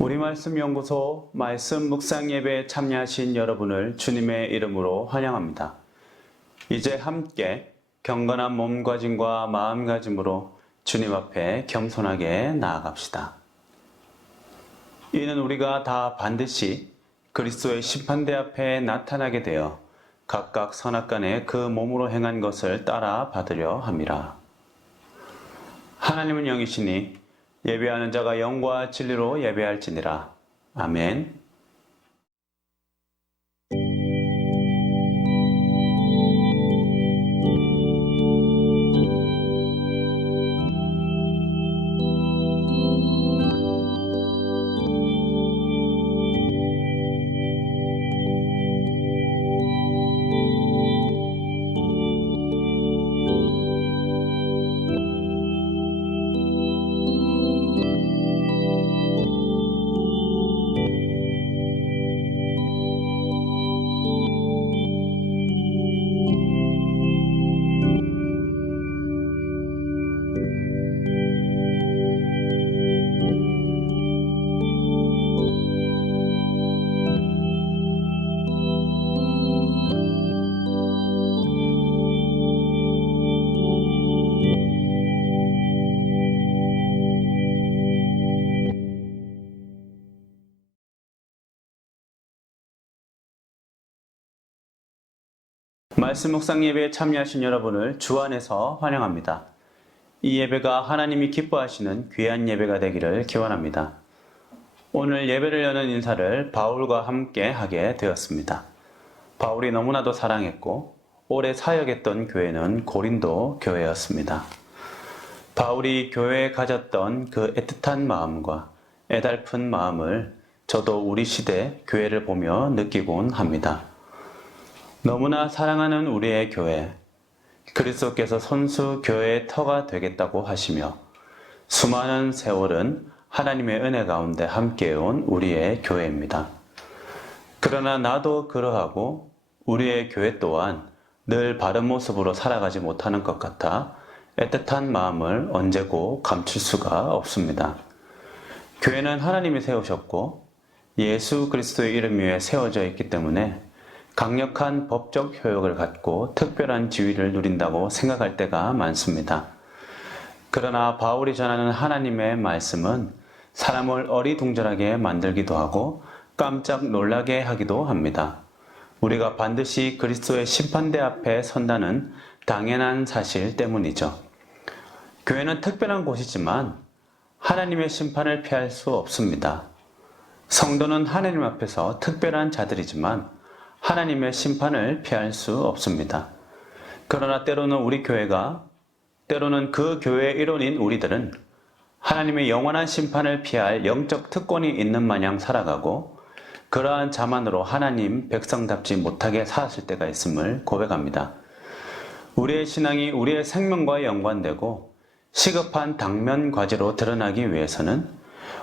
우리 말씀 연구소 말씀 묵상 예배에 참여하신 여러분을 주님의 이름으로 환영합니다. 이제 함께 경건한 몸가짐과 마음가짐으로 주님 앞에 겸손하게 나아갑시다. 이는 우리가 다 반드시 그리스도의 심판대 앞에 나타나게 되어 각각 선악간에 그 몸으로 행한 것을 따라 받으려 함이라. 하나님은 영이시니 예배하는 자가 영과 진리로 예배할지니라. 아멘. 말씀 묵상 예배에 참여하신 여러분을 주 안에서 환영합니다. 이 예배가 하나님이 기뻐하시는 귀한 예배가 되기를 기원합니다. 오늘 예배를 여는 인사를 바울과 함께 하게 되었습니다. 바울이 너무나도 사랑했고 오래 사역했던 교회는 고린도 교회였습니다. 바울이 교회에 가졌던 그 애틋한 마음과 애달픈 마음을 저도 우리 시대 교회를 보며 느끼곤 합니다. 너무나 사랑하는 우리의 교회, 그리스도께서 선수 교회의 터가 되겠다고 하시며 수많은 세월은 하나님의 은혜 가운데 함께해온 우리의 교회입니다. 그러나 나도 그러하고 우리의 교회 또한 늘 바른 모습으로 살아가지 못하는 것 같아 애틋한 마음을 언제고 감출 수가 없습니다. 교회는 하나님이 세우셨고 예수 그리스도의 이름 위에 세워져 있기 때문에 강력한 법적 효력을 갖고 특별한 지위를 누린다고 생각할 때가 많습니다. 그러나 바울이 전하는 하나님의 말씀은 사람을 어리둥절하게 만들기도 하고 깜짝 놀라게 하기도 합니다. 우리가 반드시 그리스도의 심판대 앞에 선다는 당연한 사실 때문이죠. 교회는 특별한 곳이지만 하나님의 심판을 피할 수 없습니다. 성도는 하나님 앞에서 특별한 자들이지만 하나님의 심판을 피할 수 없습니다. 그러나 때로는 때로는 그 교회의 일원인 우리들은 하나님의 영원한 심판을 피할 영적 특권이 있는 마냥 살아가고 그러한 자만으로 하나님 백성답지 못하게 살았을 때가 있음을 고백합니다. 우리의 신앙이 우리의 생명과 연관되고 시급한 당면 과제로 드러나기 위해서는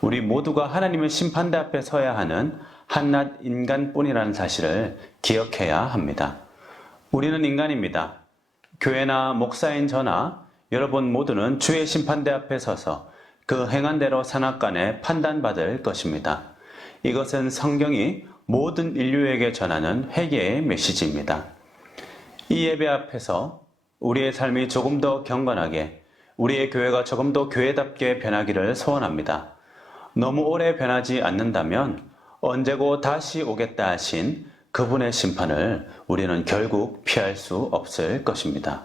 우리 모두가 하나님의 심판대 앞에 서야 하는 한낱 인간뿐이라는 사실을 기억해야 합니다. 우리는 인간입니다. 교회나 목사인 저나 여러분 모두는 주의 심판대 앞에 서서 그 행한 대로 선악간에 판단받을 것입니다. 이것은 성경이 모든 인류에게 전하는 회개의 메시지입니다. 이 예배 앞에서 우리의 삶이 조금 더 경건하게, 우리의 교회가 조금 더 교회답게 변하기를 소원합니다. 너무 오래 변하지 않는다면 언제고 다시 오겠다 하신 그분의 심판을 우리는 결국 피할 수 없을 것입니다.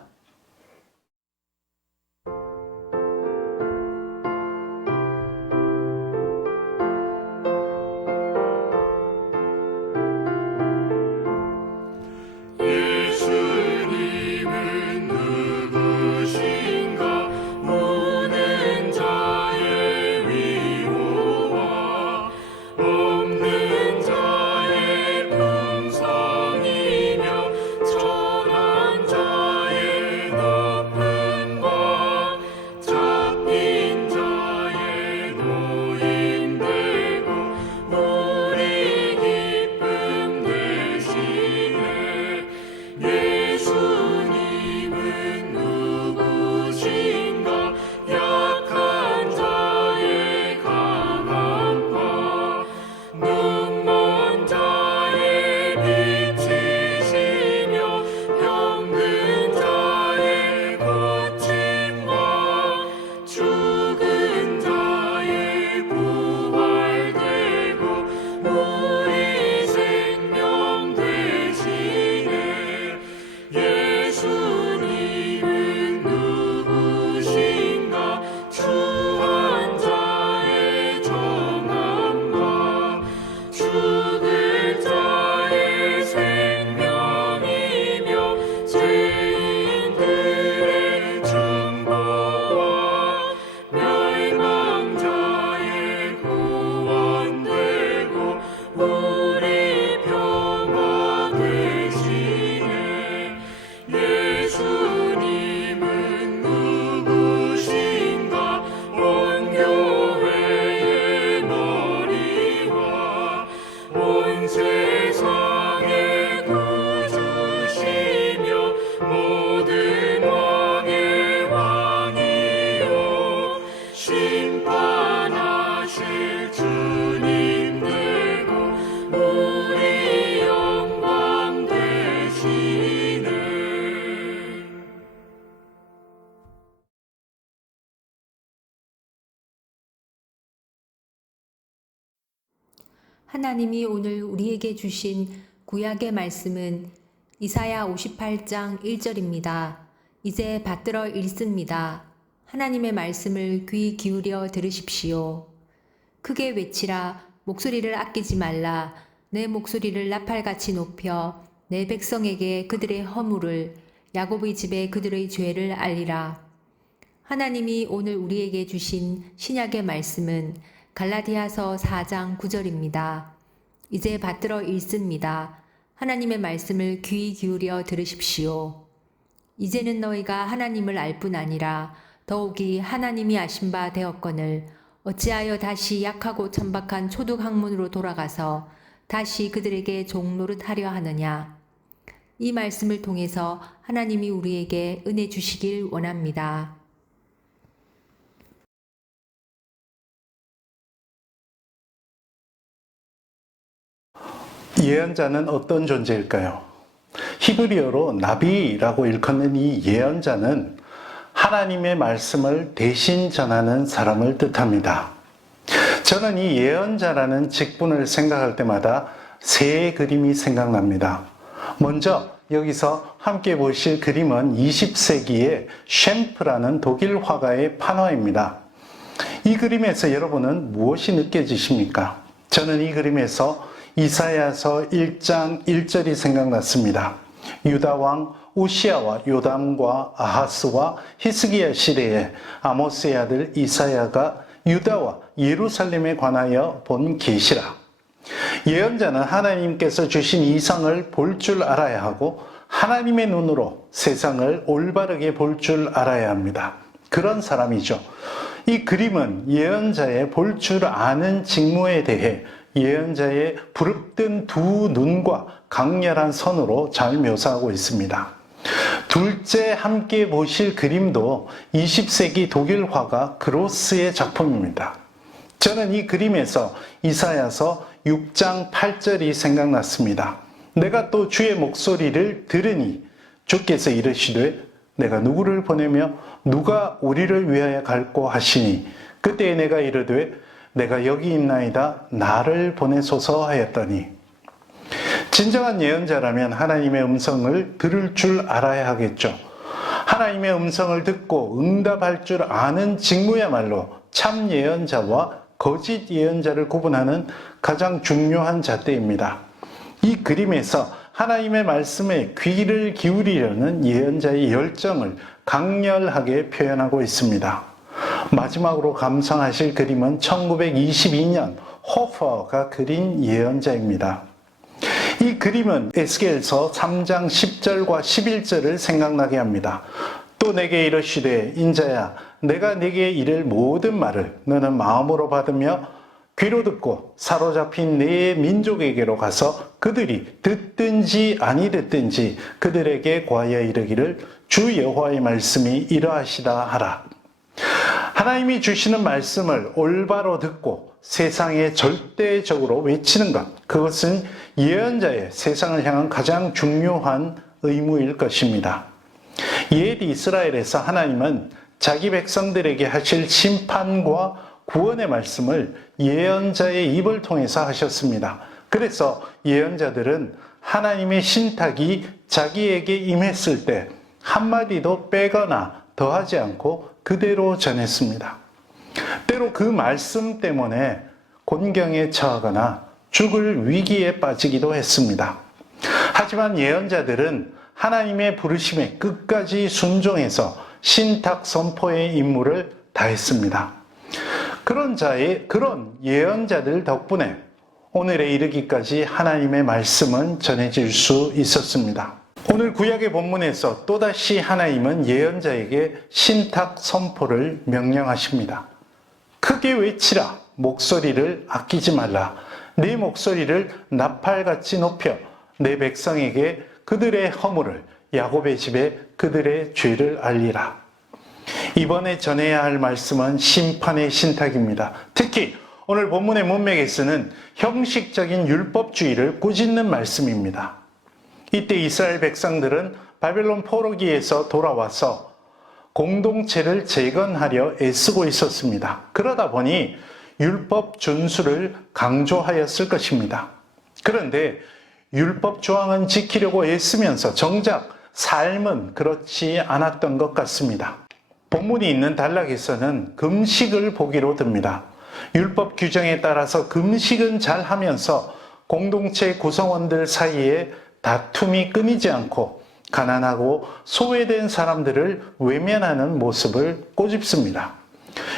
천한 자의 하나님이 오늘 우리에게 주신 구약의 말씀은 이사야 58장 1절입니다. 이제 받들어 읽습니다. 하나님의 말씀을 귀 기울여 들으십시오. 크게 외치라. 목소리를 아끼지 말라. 내 목소리를 나팔같이 높여 내 백성에게 그들의 허물을, 야곱의 집에 그들의 죄를 알리라. 하나님이 오늘 우리에게 주신 신약의 말씀은 갈라디아서 4장 9절입니다. 이제 받들어 읽습니다. 하나님의 말씀을 귀 기울여 들으십시오. 이제는 너희가 하나님을 알 뿐 아니라 더욱이 하나님이 아신 바 되었거늘 어찌하여 다시 약하고 천박한 초등 학문으로 돌아가서 다시 그들에게 종노릇하려 하느냐. 이 말씀을 통해서 하나님이 우리에게 은혜 주시길 원합니다. 예언자는 어떤 존재일까요? 히브리어로 나비라고 일컫는 이 예언자는 하나님의 말씀을 대신 전하는 사람을 뜻합니다. 저는 이 예언자라는 직분을 생각할 때마다 세 그림이 생각납니다. 먼저 여기서 함께 보실 그림은 20세기의 쉔프라는 독일 화가의 판화입니다. 이 그림에서 여러분은 무엇이 느껴지십니까? 저는 이 그림에서 이사야서 1장 1절이 생각났습니다. 유다 왕 우시아와 요담과 아하스와 히스기야 시대에 아모스의 아들 이사야가 유다와 예루살렘에 관하여 본 계시라. 예언자는 하나님께서 주신 이상을 볼 줄 알아야 하고 하나님의 눈으로 세상을 올바르게 볼 줄 알아야 합니다. 그런 사람이죠. 이 그림은 예언자의 볼 줄 아는 직무에 대해 예언자의 부릅뜬 두 눈과 강렬한 선으로 잘 묘사하고 있습니다. 둘째 함께 보실 그림도 20세기 독일 화가 그로스의 작품입니다. 저는 이 그림에서 이사야서 6장 8절이 생각났습니다. 내가 또 주의 목소리를 들으니 주께서 이르시되 내가 누구를 보내며 누가 우리를 위하여 갈고 하시니 그때에 내가 이르되 내가 여기 있나이다 나를 보내소서 하였더니. 진정한 예언자라면 하나님의 음성을 들을 줄 알아야 하겠죠. 하나님의 음성을 듣고 응답할 줄 아는 직무야말로 참 예언자와 거짓 예언자를 구분하는 가장 중요한 잣대입니다. 이 그림에서 하나님의 말씀에 귀를 기울이려는 예언자의 열정을 강렬하게 표현하고 있습니다. 마지막으로 감상하실 그림은 1922년 호퍼가 그린 예언자입니다. 이 그림은 에스겔서 3장 10절과 11절을 생각나게 합니다. 또 내게 이르시되 인자야 내가 네게 이를 모든 말을 너는 마음으로 받으며 귀로 듣고 사로잡힌 네 민족에게로 가서 그들이 듣든지 아니 듣든지 그들에게 고하여 이르기를 주 여호와의 말씀이 이러하시다 하라. 하나님이 주시는 말씀을 올바로 듣고 세상에 절대적으로 외치는 것, 그것은 예언자의 세상을 향한 가장 중요한 의무일 것입니다. 옛 이스라엘에서 하나님은 자기 백성들에게 하실 심판과 구원의 말씀을 예언자의 입을 통해서 하셨습니다. 그래서 예언자들은 하나님의 신탁이 자기에게 임했을 때 한마디도 빼거나 더하지 않고 그대로 전했습니다. 때로 그 말씀 때문에 곤경에 처하거나 죽을 위기에 빠지기도 했습니다. 하지만 예언자들은 하나님의 부르심에 끝까지 순종해서 신탁 선포의 임무를 다했습니다. 그런 예언자들 덕분에 오늘에 이르기까지 하나님의 말씀은 전해질 수 있었습니다. 오늘 구약의 본문에서 또다시 하나님은 예언자에게 신탁 선포를 명령하십니다. 크게 외치라. 목소리를 아끼지 말라. 네 목소리를 나팔같이 높여 내 백성에게 그들의 허물을, 야곱의 집에 그들의 죄를 알리라. 이번에 전해야 할 말씀은 심판의 신탁입니다. 특히 오늘 본문의 문맥에서는 형식적인 율법주의를 꾸짖는 말씀입니다. 이때 이스라엘 백성들은 바벨론 포로기에서 돌아와서 공동체를 재건하려 애쓰고 있었습니다. 그러다 보니 율법 준수를 강조하였을 것입니다. 그런데 율법 조항은 지키려고 애쓰면서 정작 삶은 그렇지 않았던 것 같습니다. 본문이 있는 단락에서는 금식을 보기로 듭니다. 율법 규정에 따라서 금식은 잘 하면서 공동체 구성원들 사이에 다툼이 끊이지 않고 가난하고 소외된 사람들을 외면하는 모습을 꼬집습니다.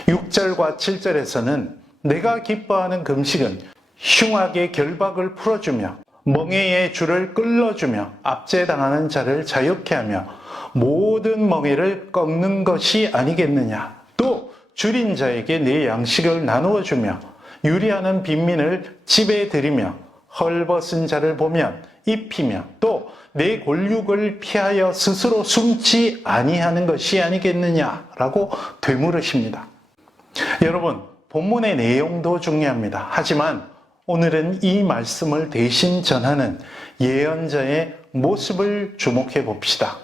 6절과 7절에서는 내가 기뻐하는 금식은 흉악의 결박을 풀어주며 멍에의 줄을 끌어주며 압제당하는 자를 자유케 하며 모든 멍에를 꺾는 것이 아니겠느냐. 또 줄인 자에게 내 양식을 나누어 주며 유리하는 빈민을 집에 들이며 헐벗은 자를 보면 입히며 또 내 골육을 피하여 스스로 숨지 아니하는 것이 아니겠느냐라고 되물으십니다. 여러분, 본문의 내용도 중요합니다. 하지만 오늘은 이 말씀을 대신 전하는 예언자의 모습을 주목해 봅시다.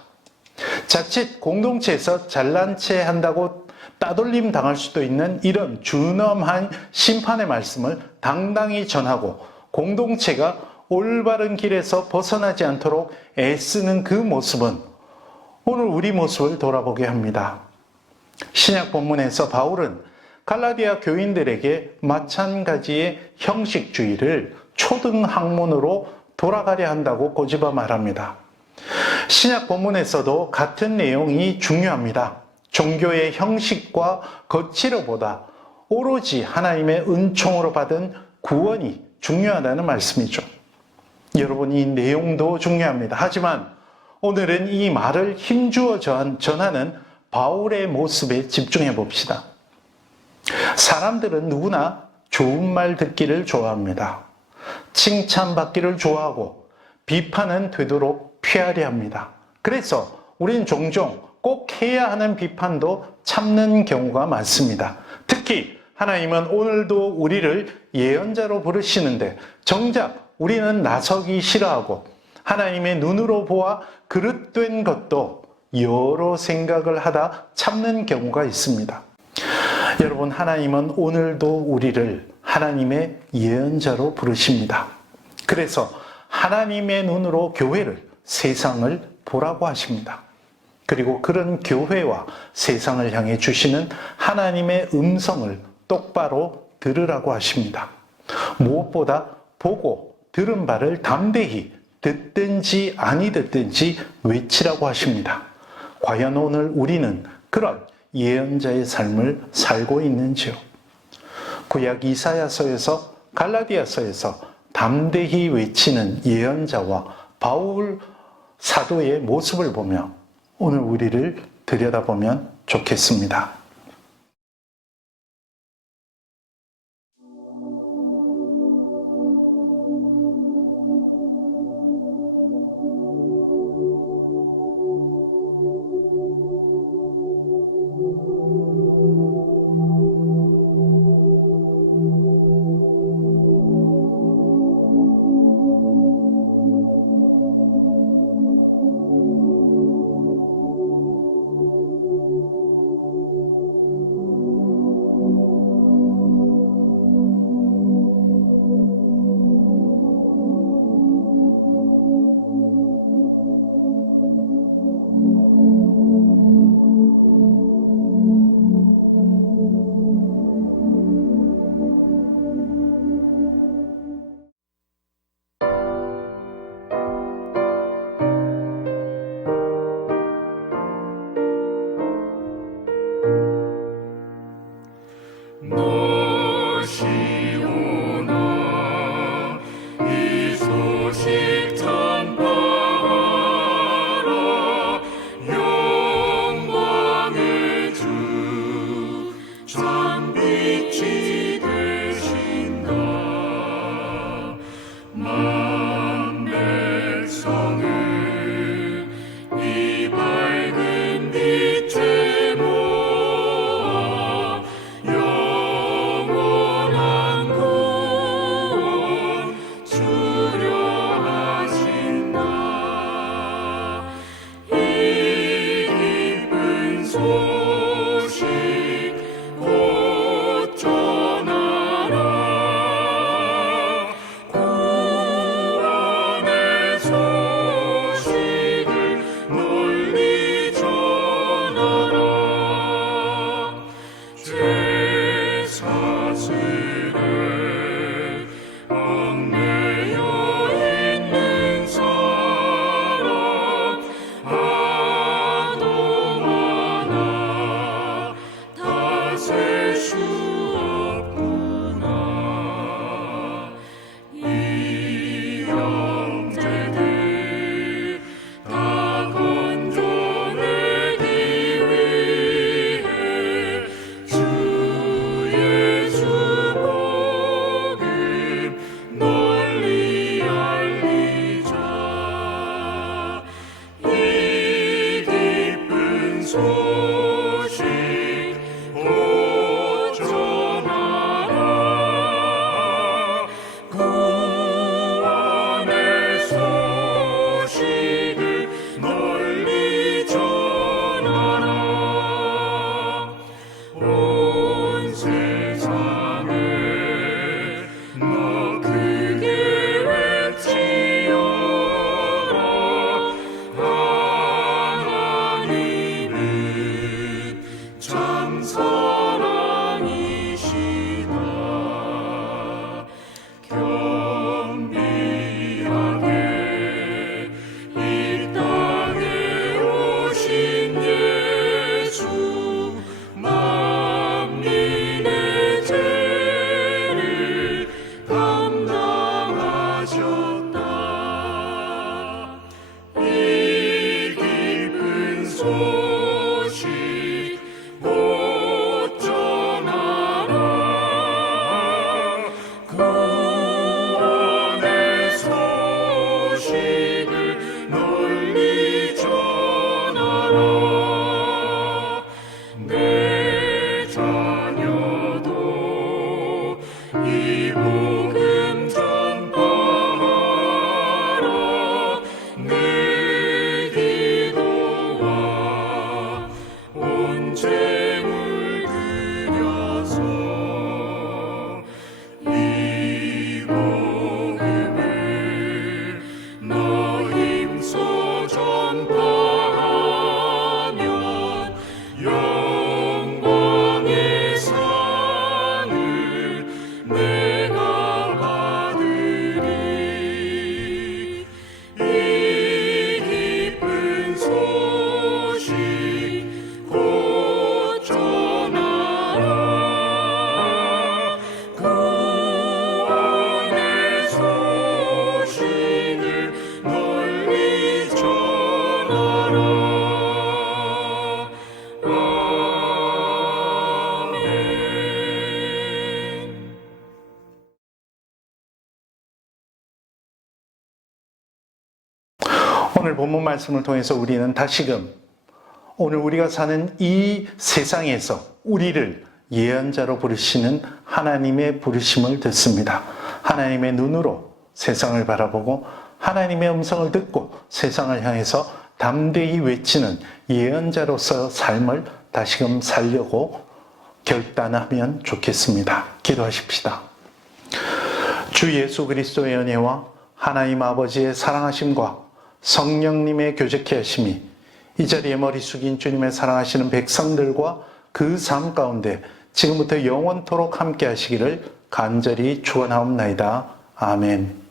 자칫 공동체에서 잘난 체 한다고 따돌림 당할 수도 있는 이런 준엄한 심판의 말씀을 당당히 전하고 공동체가 올바른 길에서 벗어나지 않도록 애쓰는 그 모습은 오늘 우리 모습을 돌아보게 합니다. 신약 본문에서 바울은 갈라디아 교인들에게 마찬가지의 형식주의를 초등학문으로 돌아가려 한다고 꼬집어 말합니다. 신약 본문에서도 같은 내용이 중요합니다. 종교의 형식과 거칠어보다 오로지 하나님의 은총으로 받은 구원이 중요하다는 말씀이죠. 여러분, 이 내용도 중요합니다. 하지만 오늘은 이 말을 힘주어 전하는 바울의 모습에 집중해 봅시다. 사람들은 누구나 좋은 말 듣기를 좋아합니다. 칭찬받기를 좋아하고 비판은 되도록 피하려 합니다. 그래서 우린 종종 꼭 해야 하는 비판도 참는 경우가 많습니다. 특히 하나님은 오늘도 우리를 예언자로 부르시는데 정작 우리는 나서기 싫어하고 하나님의 눈으로 보아 그릇된 것도 여러 생각을 하다 참는 경우가 있습니다. 여러분, 하나님은 오늘도 우리를 하나님의 예언자로 부르십니다. 그래서 하나님의 눈으로 교회를, 세상을 보라고 하십니다. 그리고 그런 교회와 세상을 향해 주시는 하나님의 음성을 똑바로 들으라고 하십니다. 무엇보다 보고 들은 바를 담대히 듣든지 아니 듣든지 외치라고 하십니다. 과연 오늘 우리는 그런 예언자의 삶을 살고 있는지요? 구약 이사야서에서 갈라디아서에서 담대히 외치는 예언자와 바울 사도의 모습을 보며 오늘 우리를 들여다보면 좋겠습니다. 소식을 널리 전하라. 내 자녀도 이 복음 전파하라. 내 기도와 온 재물 드려서 이 복음을 너 힘써 전파하면 영광의 상을 내가 받으리. 이 기쁜 소식 곧 전하라. 구원의 소식을 널리 전하라. 아멘. 오늘 본문 말씀을 통해서 우리는 다시금 오늘 우리가 사는 이 세상에서 우리를 예언자로 부르시는 하나님의 부르심을 듣습니다. 하나님의 눈으로 세상을 바라보고 하나님의 음성을 듣고 세상을 향해서 담대히 외치는 예언자로서 삶을 다시금 살려고 결단하면 좋겠습니다. 기도하십시다. 주 예수 그리스도의 은혜와 하나님 아버지의 사랑하심과 성령님의 교제케 하심이 이 자리에 머리 숙인 주님의 사랑하시는 백성들과 그 삶 가운데 지금부터 영원토록 함께 하시기를 간절히 축원하옵나이다. 아멘.